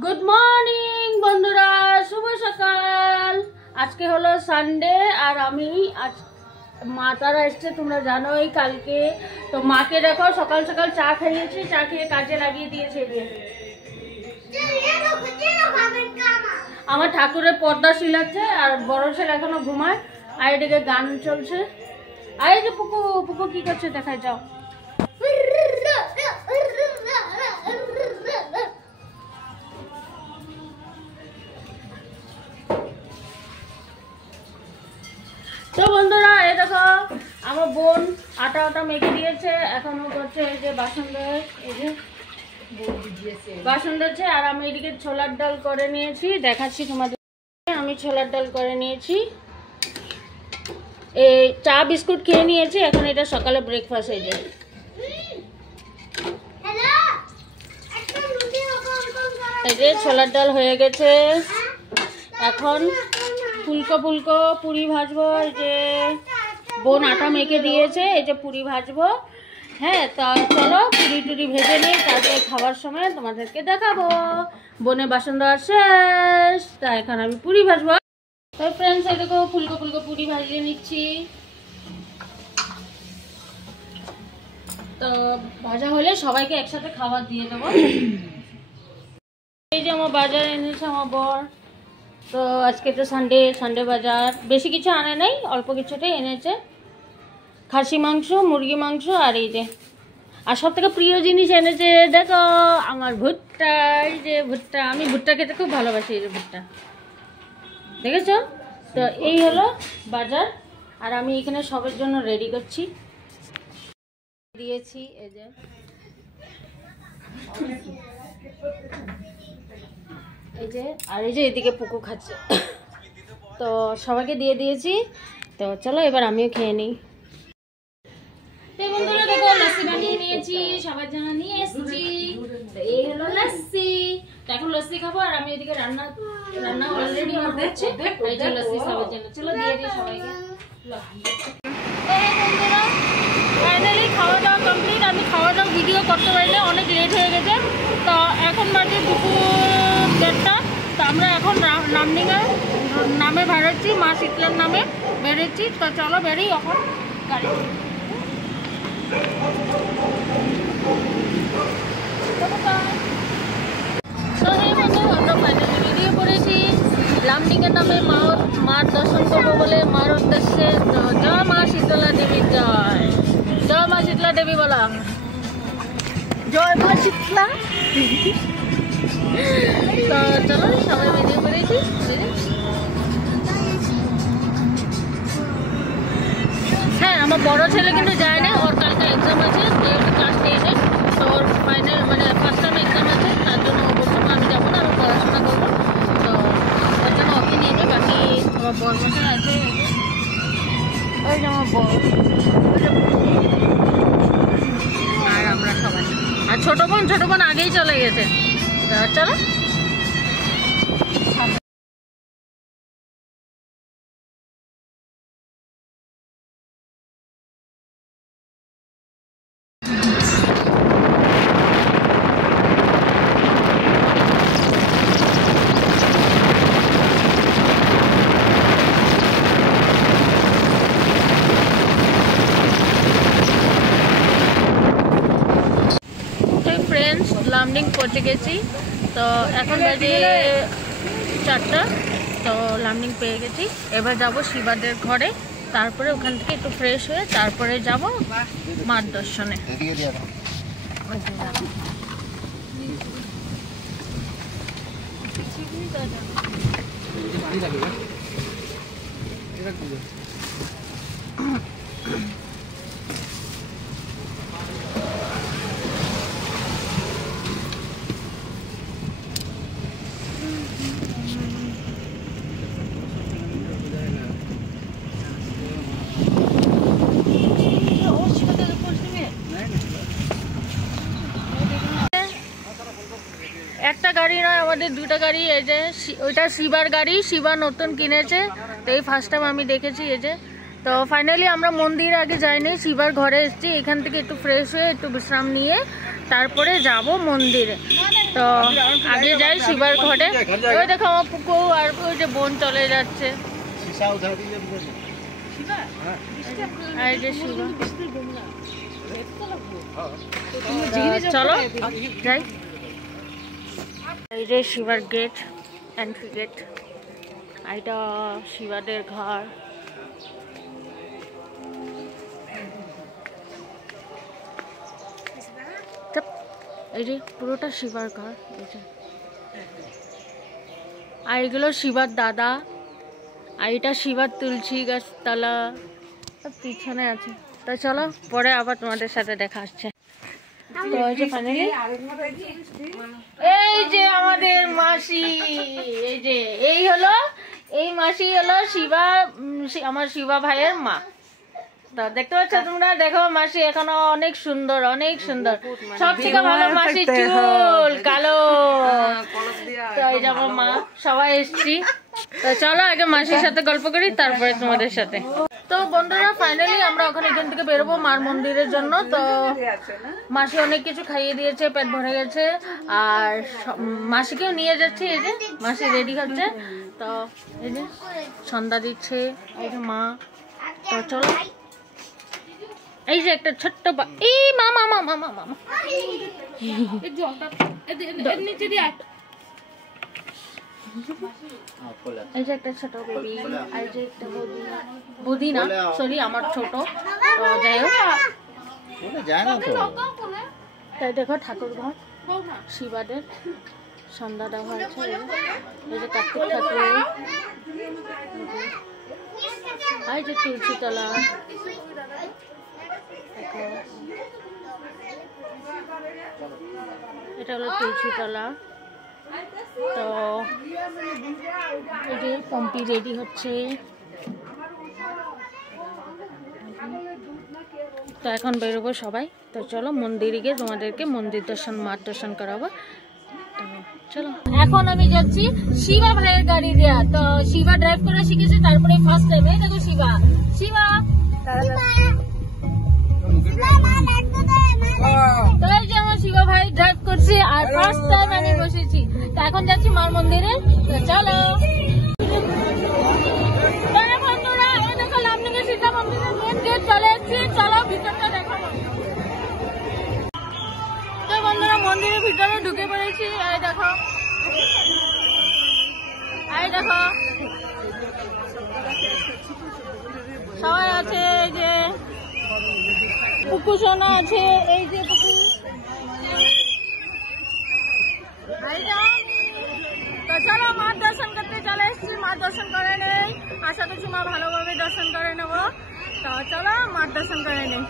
Good morning বন্ধুরা, শুভ সকাল। আজকে হলো সানডে আর আমি আজ মা তারা এসছে, তোমরা জানোই কালকে। তো মাকে দেখো সকাল সকাল চা খাইয়েছি, চা খেয়ে কাজে লাগিয়ে দিয়েছে। আমার ঠাকুরের পর্দা শিলাচ্ছে আর বড় ছেলে এখনো ঘুমায়, আর এদিকে গান চলছে। আর এই যে পুকু পুকু কি করছে দেখায়, যাও। তো বন্ধুরা, এই দেখো আমার বোন আটা মেখে দিয়েছে, এখনো করছে এই যে বাসন ধোয়, এই যে বাসন ধুচ্ছে। আর আমি এদিকে ছোলার ডাল করে নিয়েছি, দেখাচ্ছি তোমাদের। আমি ছোলার ডাল করে নিয়েছি, এই চা বিস্কুট খেয়ে নিয়েছি। এখন এটা সকালে ব্রেকফাস্ট। এই যে এই যে ছোলার ডাল হয়ে গেছে। এখন ফুলকো ফুলকো পুরি ভাজবো। এই যে বোন আটা মেখে দিয়েছে, এই যে পুরি ভাজবো। হ্যাঁ, তা চলো পুরি টুরি ভেজে নিই, তারপরে খাবার সময় তোমাদেরকে দেখাবো। বোনের বাসন দেওয়ার শেষ, তা এখন আমি পুরি ভাজবো। তো ফ্রেন্ডস, এই দেখো ফুলকো ফুলকো পুরি ভাজিয়ে নিচ্ছি। তো ভাজা হলে সবাইকে একসাথে খাবার দিয়ে দেবো। এই যে আমার বাজার এনেছে আমার বর। তো আজকে তো সানডে বাজার, বেশি কিছু আনে নাই, অল্প কিছুটাই এনেছে। খাসি মাংস, মুরগি মাংস, আর এই যে আর সব থেকে প্রিয় জিনিস এনেছে, দেখো আমার ভুট্টা। এই যে ভুট্টা, আমি ভুট্টা খেতে খুব ভালোবাসি। এই যে ভুট্টা দেখেছো। তো এই হলো বাজার, আর আমি এখানে সবার জন্য রেডি করছি দিয়েছি। এই যে আর এই যে এদিকে পুকু খাচ্ছে। তো সবাইকে দিয়ে দিয়েছি। তো চলো এবার আমিও খেয়ে নিই। বন্ধুরা দেখো, লস্যি বানিয়ে নিয়েছি, সবার জন্য নিয়ে এসেছি। তো এই হলো লস্যি। তো এখন লস্যি খাবো, আর আমি এদিকে রান্না অলরেডি হচ্ছে। এই যে লস্যি সবার জন্য, চলো দিয়ে দিই সবাইকে। তো বন্ধুরা, ফাইনালি খাওয়া দাওয়া কমপ্লিট। আমি খাওয়া দাওয়া ভিডিও করতে পারিনি, অনেক লেট হয়ে গেছে। তো এখন বাজে দুপুর 1:30। তো আমরা এখন নামে বেরোচ্ছি, মা শীতলার নামে বেরোচ্ছি। তো চলো বেরিয়ে এখন গাড়ি। তো এই বন্ধু, আমরা ফাইনালি বেরিয়ে পড়েছি লামডিংয়ের নামে মার দর্শন করবো বলে, মার উদ্দেশ্যে। তো জয় মা শীতলা দেবী, জয় জয় মা শীতলা দেবী বলা, জয় মা শীতলা। তো চলো সবাই বেরিয়ে পড়েছি। হ্যাঁ, আমার বড় ছেলে কিন্তু যায় না, ওর কালকে এক্সাম আছে, ক্লাস 10-এ। তো ওর ফাইনাল মানে ফার্স্ট টাইম এক্সাম আছে, তার জন্য ও বলছে আমি যাবো না, আমি পড়াশোনা করবো। তো ওর জন্য ওকে নিয়ে যাবে। বাকি আমার বড় মশাই আছে, ওই যে আমার বড়, আর আমরা সবাই। আর ছোট বোন আগেই চলে গেছে। চলো লামডিং পৌঁছে গেছি। তো এখন বাজে 4টা। তো লামডিং পেয়ে গেছি, এবার যাব শিবাদের ঘরে। তারপরে ওখান থেকে একটু ফ্রেশ হয়ে তারপরে যাব মার দর্শনে। একটা গাড়ি নয়, আমাদের দুটো গাড়ি। এই যে ওইটা শিবার গাড়ি, শিবা নতুন কিনেছে। তো এই ফার্স্ট টাইম আমি দেখেছি। এই যে তো ফাইনালি আমরা মন্দির আগে যাইনি, শিবার ঘরে এসেছি। এখান থেকে একটু ফ্রেশ হয়ে একটু বিশ্রাম নিয়ে তারপরে যাব মন্দিরে। তো আগে যাই শিবার ঘটে। ওই দেখো আমার পুকু আর ওই যে বোন চলে যাচ্ছে। এই যে শিবা, চলো যাই। এই যে শিবার গেট, এন্ট্রি গেট। এইটা শিবাদের ঘর। এই যে পুরোটা শিবার ঘর। আর এগুলো শিবার দাদা। আর এটা শিবার তুলসী গাছ তলা পিছনে আছে। তো চলো পরে আবার তোমাদের সাথে দেখা হচ্ছে। তো এই যে ফাইনালি এই যে আমাদের মাসি, এই মাসি হলো শিবা, আমার শিবা ভাইয়ের মা। তো দেখতে পাচ্ছ তোমরা, দেখো মাসি এখনো অনেক সুন্দর, অনেক সুন্দর। সব থেকে ভালো মাসির চুল কালো। তো এই যে আমার মা, সবাই এসছি। তো চলো আগে মাসির সাথে গল্প করি, তারপরে তোমাদের সাথে। তো বন্ধুরা ফাইনালি আমরা ওখানে এখান থেকে বেরোবো মার মন্দিরের জন্য। তো মাসি অনেক কিছু খাইয়ে দিয়েছে, পেট ভরে গেছে। আর মাসিকেও নিয়ে যাচ্ছে। এই যে মাসি রেডি হচ্ছে। তো এই যে সন্ধ্যা দিচ্ছে এই যে মা। তো চলো, এই যে একটা ছোট্ট এই মামা মামা মামা এই যে একটা ছোট বেবি, আর যে একটা বদি না, সরি আমার ছোট। তো যাই হোক, তাই দেখো ঠাকুর ঘর শিবাদের, সন্ধ্যা দেওয়া আছে। এই যে কার্তিক ঠাকুর, আর যে তুলসী তলা। এটা হলো তুলসী তলা। তো এই যে পম্পি রেডি হচ্ছে। তো এখন বেরোবো সবাই। তো চলো মন্দিরে গিয়ে তোমাদেরকে মন্দির দর্শন, মার দর্শন করাবো। তো চলো, এখন আমি যাচ্ছি শিবা ভাইয়ের গাড়ি দেয়া। তো শিবা ড্রাইভ করা শিখেছে, তারপরে ফার্স্ট টাইম। এই দেখো শিবা, শিবা তো এই যে আমার শিবা ভাই ড্রাইভ করছে, আর ফার্স্ট টাইম আমি বসেছি। তো এখন যাচ্ছি মার মন্দিরে। তো চলো বন্ধুরা, এই দেখো লামডিঙ্গের সীতা মন্দিরের মেন গেট চলে এসেছি। চলো ভিতরটা দেখাবো। তো বন্ধুরা মন্দিরের ভিতরে ঢুকে পড়েছি। এই দেখো, এই দেখো সবাই আছে। এই যে পুকু সোনা আছে, এই যে পুকু। তো চলো মার দর্শন করতে চলে এসেছি। মার দর্শন করে নেই, আশা করছি মা ভালোভাবে দর্শন করে নেবো। তো চলো মার দর্শন করে নেই।